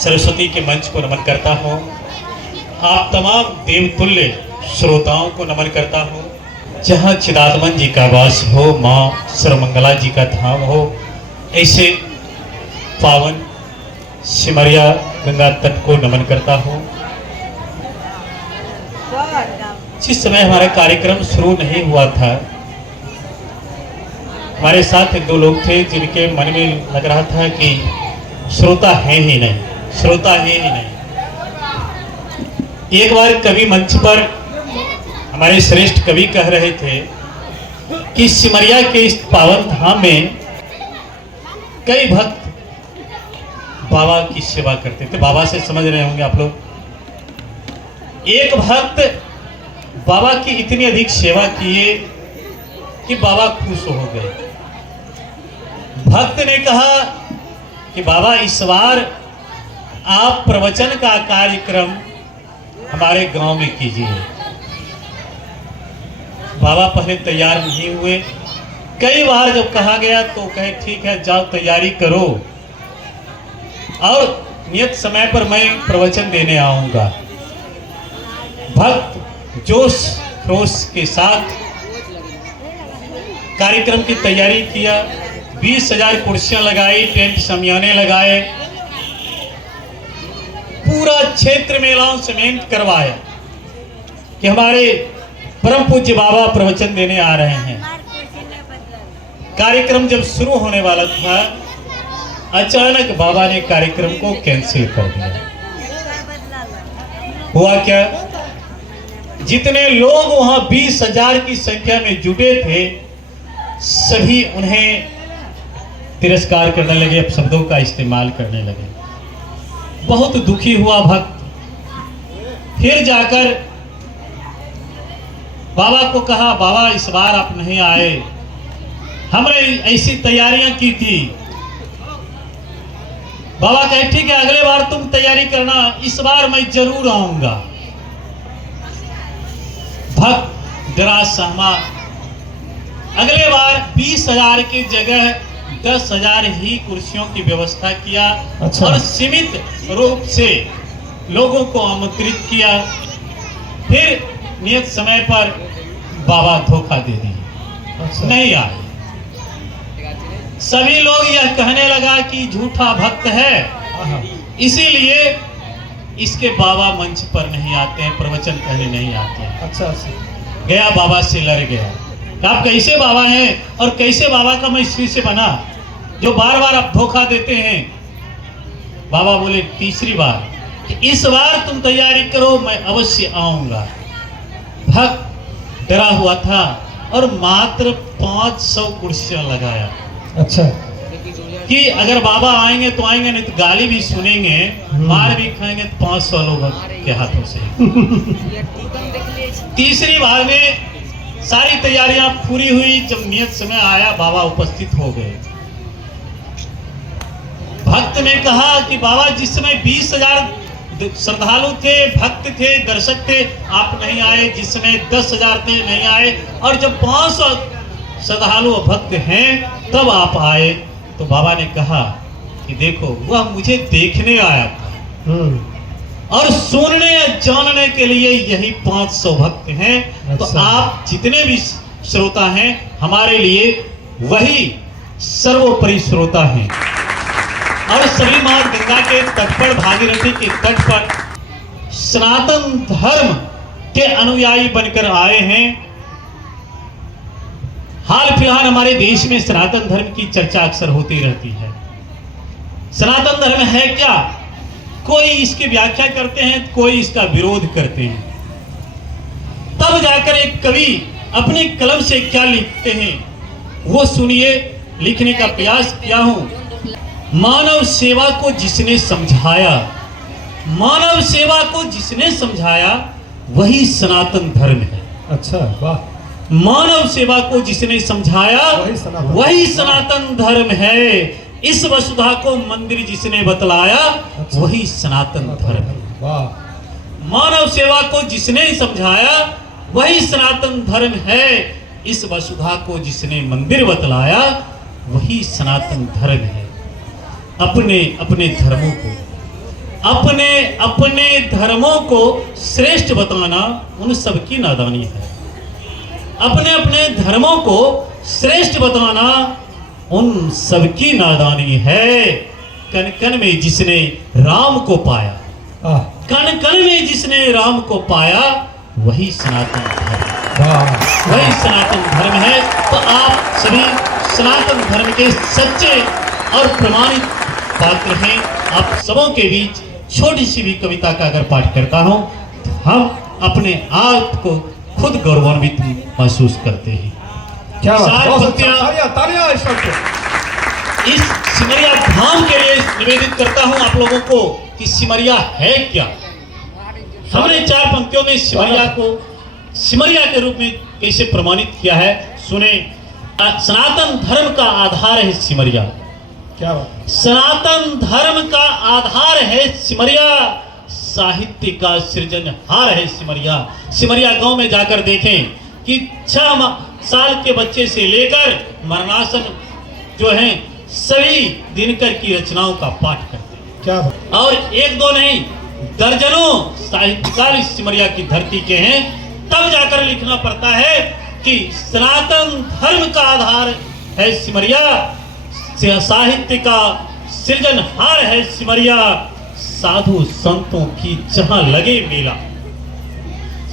सरस्वती के मंच को नमन करता हूँ। आप तमाम देवतुल्य श्रोताओं को नमन करता हूँ। जहाँ चिदात्मन जी का वास हो, माँ सर्वमंगला जी का धाम हो, ऐसे पावन सिमरिया गंगा तट को नमन करता हूँ। जिस समय हमारा कार्यक्रम शुरू नहीं हुआ था, हमारे साथ एक दो लोग थे जिनके मन में लग रहा था कि श्रोता है ही नहीं, श्रोता है ही नहीं। एक बार कवि मंच पर हमारे श्रेष्ठ कवि कह रहे थे कि सिमरिया के इस पावन धाम में कई भक्त बाबा की सेवा करते थे। बाबा से समझ रहे होंगे आप लोग। एक भक्त बाबा की इतनी अधिक सेवा किए कि बाबा खुश हो गए। भक्त ने कहा कि बाबा इस बार आप प्रवचन का कार्यक्रम हमारे गांव में कीजिए। बाबा पहले तैयार नहीं हुए। कई बार जब कहा गया तो कहे ठीक है, जाओ तैयारी करो और नियत समय पर मैं प्रवचन देने आऊंगा। भक्त जोश खरोश के साथ कार्यक्रम की तैयारी किया। 20,000 कुर्सियां लगाई, टेंट शमियाने लगाए, पूरा क्षेत्र में अनाउंसमेंट करवाया कि हमारे परम पूज्य बाबा प्रवचन देने आ रहे हैं। कार्यक्रम जब शुरू होने वाला था, अचानक बाबा ने कार्यक्रम को कैंसिल कर दिया। हुआ क्या, जितने लोग वहां 20,000 की संख्या में जुटे थे, सभी उन्हें तिरस्कार करने लगे, अपशब्दों का इस्तेमाल करने लगे। बहुत दुखी हुआ भक्त। फिर जाकर बाबा को कहा, बाबा इस बार आप नहीं आए, हमने ऐसी तैयारियां की थी। बाबा कहे ठीक है, अगले बार तुम तैयारी करना, इस बार मैं जरूर आऊंगा। भक्त डरा सहमा। अगले बार 20,000 की जगह 10,000 ही कुर्सियों की व्यवस्था किया। अच्छा। और सीमित रूप से लोगों को आमंत्रित किया। फिर नियत समय पर बाबा धोखा दे दिए। अच्छा। नहीं आए। सभी लोग यह कहने लगा कि झूठा भक्त है, इसीलिए इसके बाबा मंच पर नहीं आते हैं, प्रवचन कहने नहीं आते हैं। अच्छा। गया बाबा से लड़ गया। आप कैसे बाबा हैं और कैसे बाबा का मैं शिष्य बना जो बार बार आप धोखा देते हैं। बाबा बोले तीसरी बार कि इस बार तुम तैयारी करो, मैं अवश्य आऊंगा। भक्त डरा हुआ था और मात्र 500 कुर्सियां लगाया। अच्छा। कि अगर बाबा आएंगे तो आएंगे, नहीं तो गाली भी सुनेंगे, मार भी खाएंगे 500 लोग के हाथों से। तीसरी बार में सारी तैयारियां पूरी हुई। जब नियत समय आया, बाबा उपस्थित हो गए। भक्त ने कहा कि बाबा जिस समय 20,000 श्रद्धालु थे, भक्त थे, दर्शक थे, आप नहीं आए। जिस समय 10,000 थे, नहीं आए। और जब 500 श्रद्धालु भक्त हैं तब आप आए। तो बाबा ने कहा कि देखो, वह मुझे देखने आया था और सुनने या जानने के लिए यही 500 भक्त हैं। अच्छा। तो आप जितने भी श्रोता हैं, हमारे लिए वही सर्वोपरि श्रोता हैं। और सभी माँ गंगा के तट पर, भागीरथी के तट पर सनातन धर्म के अनुयायी बनकर आए हैं। हाल फिलहाल हमारे देश में सनातन धर्म की चर्चा अक्सर होती रहती है। सनातन धर्म है क्या? कोई इसकी व्याख्या करते हैं, कोई इसका विरोध करते हैं। तब जाकर एक कवि अपनी कलम से क्या लिखते हैं वो सुनिए। लिखने का प्रयास किया हूं। मानव सेवा को जिसने समझाया, मानव सेवा को जिसने समझाया, वही सनातन धर्म है। अच्छा, वाह। मानव सेवा को जिसने समझाया, वही सनातन धर्म है। इस वसुधा को मंदिर जिसने बतलाया, अच्छा। वही सनातन धर्म है। वाह। मानव सेवा को जिसने समझाया, वही सनातन धर्म है। इस वसुधा को जिसने मंदिर बतलाया, वही सनातन धर्म है। अपने अपने धर्मों को अपने अपने धर्मों को श्रेष्ठ बताना उन सबकी नादानी है। अपने अपने धर्मों को श्रेष्ठ बताना उन सबकी नादानी है। कण कण में जिसने राम को पाया, कण कण में जिसने राम को पाया, वही सनातन धर्म, वही सनातन धर्म है। तो आप सभी सनातन धर्म के सच्चे और प्रमाणित पात्र हैं। आप सबों के बीच छोटी सी भी कविता का अगर पाठ करता हूं तो हम अपने आप को खुद गौरवान्वित महसूस करते हैं। क्या तालियां इस सिमरिया धाम के लिए निवेदित करता हूं आप लोगों को कि सिमरिया है क्या। हमने 4 पंक्तियों में सिमरिया को सिमरिया के रूप में कैसे प्रमाणित किया है, सुने। सनातन धर्म का आधार है सिमरिया। क्या बात? सनातन धर्म का आधार है सिमरिया, साहित्य का सृजनहार है सिमरिया। सिमरिया गांव में जाकर देखें कि 6 साल के बच्चे से लेकर मरणासन जो हैं सभी दिनकर की रचनाओं का पाठ करते हैं। क्या बात? और 1-2 नहीं, दर्जनों साहित्यकार इस सिमरिया की धरती के हैं। तब जाकर लिखना पड़ता है कि सनातन धर्म का आधार है सिमरिया, साहित्य का सृजनहार है सिमरिया, साधु संतों की जहां लगे मेला,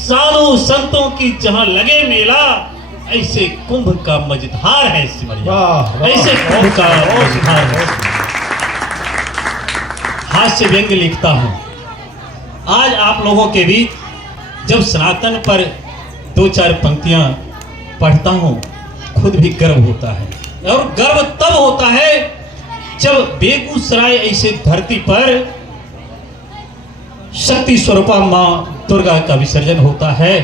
साधु संतों की जहां लगे मेला, ऐसे कुंभ का मझधार है सिमरिया, ऐसे कुंभ का मझधार है। हास्य व्यंग लिखता हूं आज आप लोगों के बीच। जब सनातन पर 2-4 पंक्तियां पढ़ता हूं खुद भी गर्व होता है। और गर्व तब होता है जब बेगूसराय ऐसे धरती पर शक्ति स्वरूपा मां दुर्गा का विसर्जन होता है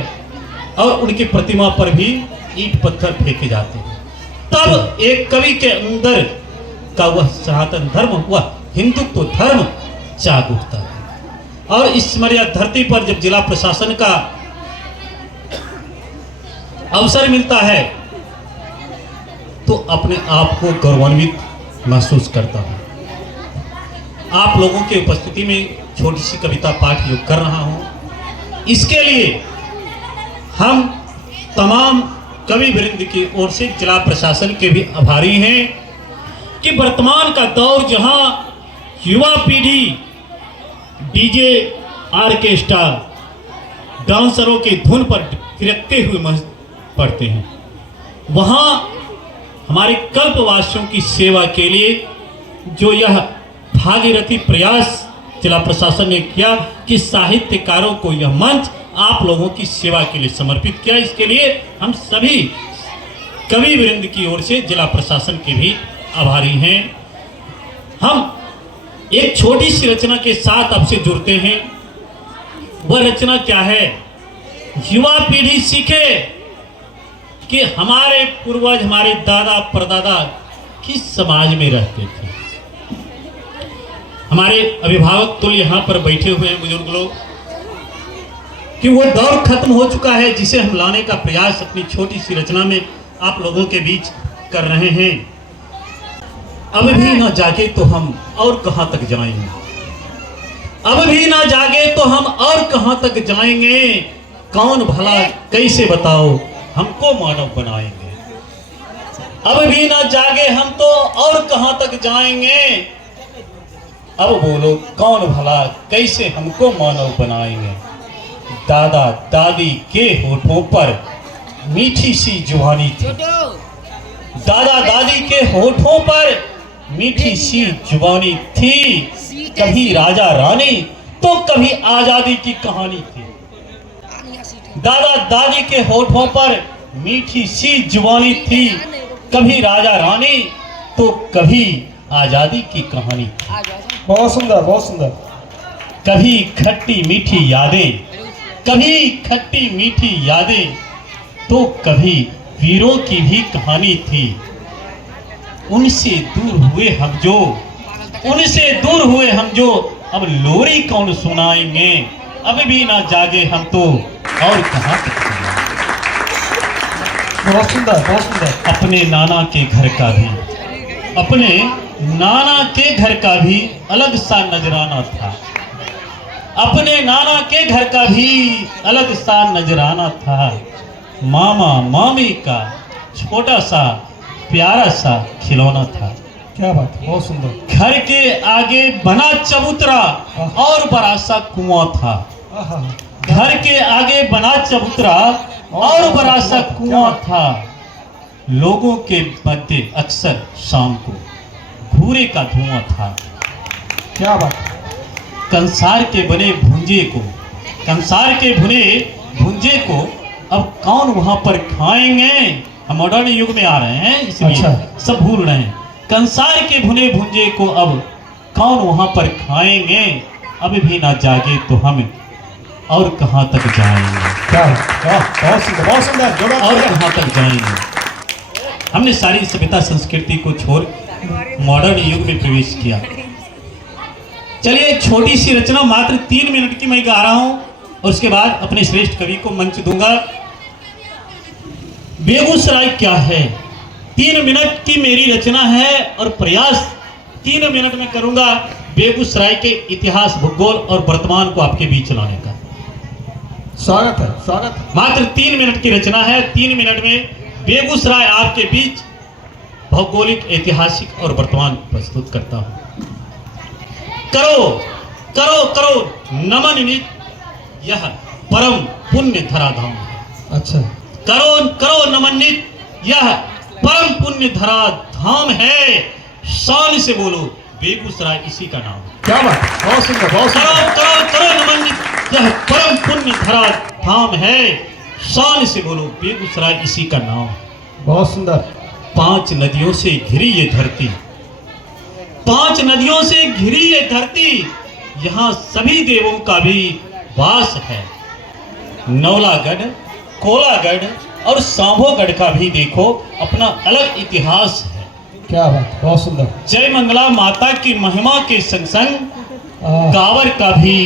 और उनकी प्रतिमा पर भी ईंट पत्थर फेंके जाते हैं। तब एक कवि के अंदर का वह सनातन धर्म, वह हिंदुत्व धर्म जाग उठता है। और इस सिमरिया धरती पर जब जिला प्रशासन का अवसर मिलता है तो अपने आप को गौरवान्वित महसूस करता हूं। आप लोगों की उपस्थिति में छोटी सी कविता पाठ जो कर रहा हूं, इसके लिए हम तमाम कवि वृंद की ओर से जिला प्रशासन के भी आभारी हैं कि वर्तमान का दौर जहां युवा पीढ़ी डीजे, ऑर्केस्ट्रा, डांसरों की धुन पर थिरकते हुए पड़ते हैं, वहां हमारे कल्पवासियों की सेवा के लिए जो यह भागीरथी प्रयास जिला प्रशासन ने किया कि साहित्यकारों को यह मंच आप लोगों की सेवा के लिए समर्पित किया, इसके लिए हम सभी कवि वृंद की ओर से जिला प्रशासन के भी आभारी हैं। हम एक छोटी सी रचना के साथ आपसे जुड़ते हैं। वह रचना क्या है? युवा पीढ़ी सीखे कि हमारे पूर्वज, हमारे दादा परदादा किस समाज में रहते थे। हमारे अभिभावक तुल्य यहाँ पर बैठे हुए हैं बुजुर्ग लोग, कि वो दौर खत्म हो चुका है जिसे हम लाने का प्रयास अपनी छोटी सी रचना में आप लोगों के बीच कर रहे हैं। अब भी ना जागे तो हम और कहां तक जाएंगे, अब भी ना जागे तो हम और कहां तक जाएंगे, कौन भला कैसे बताओ हमको मानव बनाएंगे। अब भी ना जागे हम तो और कहां तक जाएंगे, अब बोलो कौन भला कैसे हमको मानव बनाएंगे। दादा दादी के होठों पर मीठी सी जुबानी थी, दादा दादी के होठों पर मीठी सी जुबानी थी, कभी राजा रानी तो कभी आजादी की कहानी थी। दादा दादी के होठों पर मीठी सी जुबानी थी, कभी राजा रानी तो कभी आजादी की कहानी थी। बहुत सुंदर, बहुत सुंदर। कभी खट्टी मीठी यादें, कभी खट्टी मीठी यादें तो कभी वीरों की भी कहानी थी। उनसे दूर हुए हम जो, उनसे दूर हुए हम जो, अब लोरी कौन सुनाएंगे, अब भी ना जागे हम तो और कहां तक। बहुत सुंदर, बहुत सुंदर। अपने नाना के घर का भी, अपने नाना के घर का भी अलग सा नजराना था। अपने नाना के घर का भी अलग सा नजराना था। मामा मामी का छोटा सा प्यारा सा खिलौना था। क्या बात है, बहुत सुंदर। घर के आगे बना चबूतरा और बड़ा सा कुआं था। आहा, घर के आगे बना चबूतरा और बड़ा सा कुआं था। लोगों के मध्य अक्सर शाम को भूरे का धुआं था। क्या बात है। कंसार के बने भुंजे को अब कौन वहां पर खाएंगे। हम मॉडर्न युग में आ रहे हैं इसलिए अच्छा। सब भूल रहे हैं। कंसार के भुने भुंजे को अब कौन वहां पर खाएंगे। अब भी ना जागे तो हम और कहां तक जाएंगे। क्या बहुत सुंदर, बहुत सुंदर। जोड़ा और कहां तक जाएंगे। हमने सारी सभ्यता संस्कृति को छोड़ मॉडर्न युग में प्रवेश किया। चलिए एक छोटी सी रचना मात्र 3 मिनट की मैं गा रहा हूं और उसके बाद अपने श्रेष्ठ कवि को मंच दूंगा। बेगूसराय क्या है, 3 मिनट की मेरी रचना है और प्रयास 3 मिनट में करूंगा बेगूसराय के इतिहास, भूगोल और वर्तमान को आपके बीच लाने का। स्वागत है, स्वागत है। मात्र 3 मिनट की रचना है। 3 मिनट में बेगूसराय आपके बीच भौगोलिक, ऐतिहासिक और वर्तमान प्रस्तुत करता हूं। करो करो करो नमन नित, यह परम पुण्य धराधाम है। अच्छा, करो करो नमन नित, यह परम पुण्य धराधाम है। शान से बोलो बेगूसराय इसी का नाम है। क्या बात है, बहुत सुंदर, बहुत करो सुंदर। करो करो नमन नित, यह परम पुण्य धराधाम है। शान से बोलो बेगूसराय इसी का नाम है। बहुत सुंदर। 5 नदियों से घिरी ये धरती, 5 नदियों से घिरी ये धरती, यहाँ सभी देवों का भी वास है। नौलागढ़, कोलागढ़ और सांभोगढ़ का भी देखो अपना अलग इतिहास है। क्या बात, बहुत सुंदर। जय मंगला माता की महिमा के संग संग कांवर का भी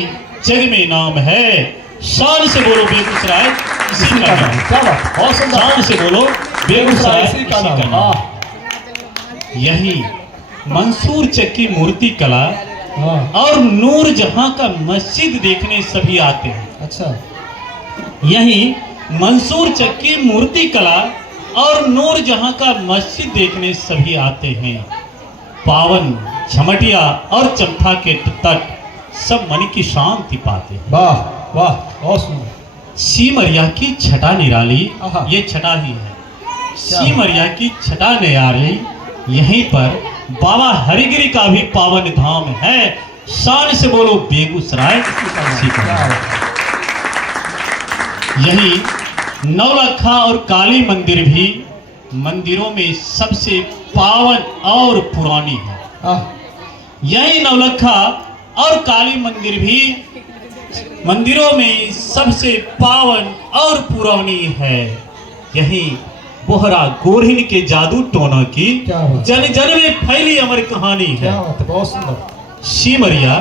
जग में नाम है। शान से बोलो बेगूसराय इसी का नाम है। क्या बात, बहुत सुंदर। शान से बोलो बेगूसराय इसी का नाम है। हाँ, यही मंसूर चक्की मूर्ति कला हाँ, और नूर जहां का मस्जिद देखने सभी आते हैं। अच्छा, यही मंसूर चक्की मूर्ति कला और नूर जहां का मस्जिद देखने सभी आते हैं। पावन झमटिया और चंपा के तट सब मन की शांति पाते हैं। वाह वाह, बहुत सुंदर। सीमरिया की छटा निराली, आहा। ये छटा ही है। सीमरिया की छटा निराली, यहीं पर बाबा हरिगिरी का भी पावन धाम है। शान से बोलो बेगूसराय इसी का नाम है। यही नौलखा और काली मंदिर भी मंदिरों में सबसे पावन और पुरानी है। आह, यही नौलखा और काली मंदिर भी मंदिरों में सबसे पावन और पुरानी है। यही बोहरा गोरहिन के जादू टोना की क्या बात। जन जन में फैली अमर कहानी है। क्या बात है, बहुत सुंदर। सीमरिया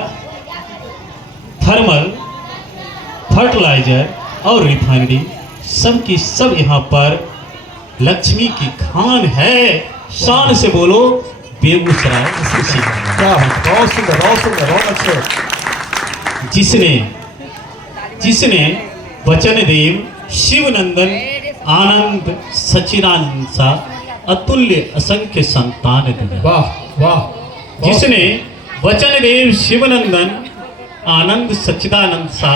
थर्मल, फर्टिलाइजर और रिफाइनरी सब की सब यहाँ पर लक्ष्मी की खान है। शान से बोलो बेगूसराय इसी का नाम है। क्या बात, बहुत सुंदर, बहुत सुंदर, बहुत अच्छे। जिसने वचनदेव शिवनंदन आनंद सचिदानंद सा अतुल्य असंख्य संतान दिया। वाह वाह। जिसने वचनदेव शिवनंदन आनंद सच्चिदानंद सा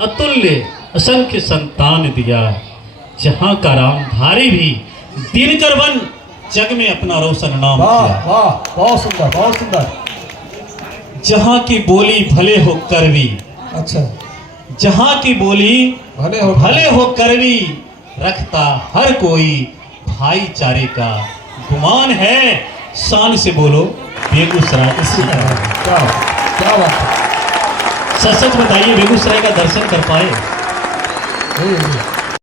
अतुल्य असंख्य संतान दिया। जहाँ का रामधारी भी दिनकर बन जग में अपना रोशन नाम वाह किया। वाह, बहुत सुंदर, बहुत सुंदर। जहाँ की बोली भले हो करवी, अच्छा, जहाँ की बोली भले हो करवी, रखता हर कोई भाईचारे का गुमान है। शान से बोलो बेगूसराय इसी का नाम है। क्या क्या बात है। सच सच बताइए बेगूसराय का दर्शन कर पाए? नहीं, नहीं।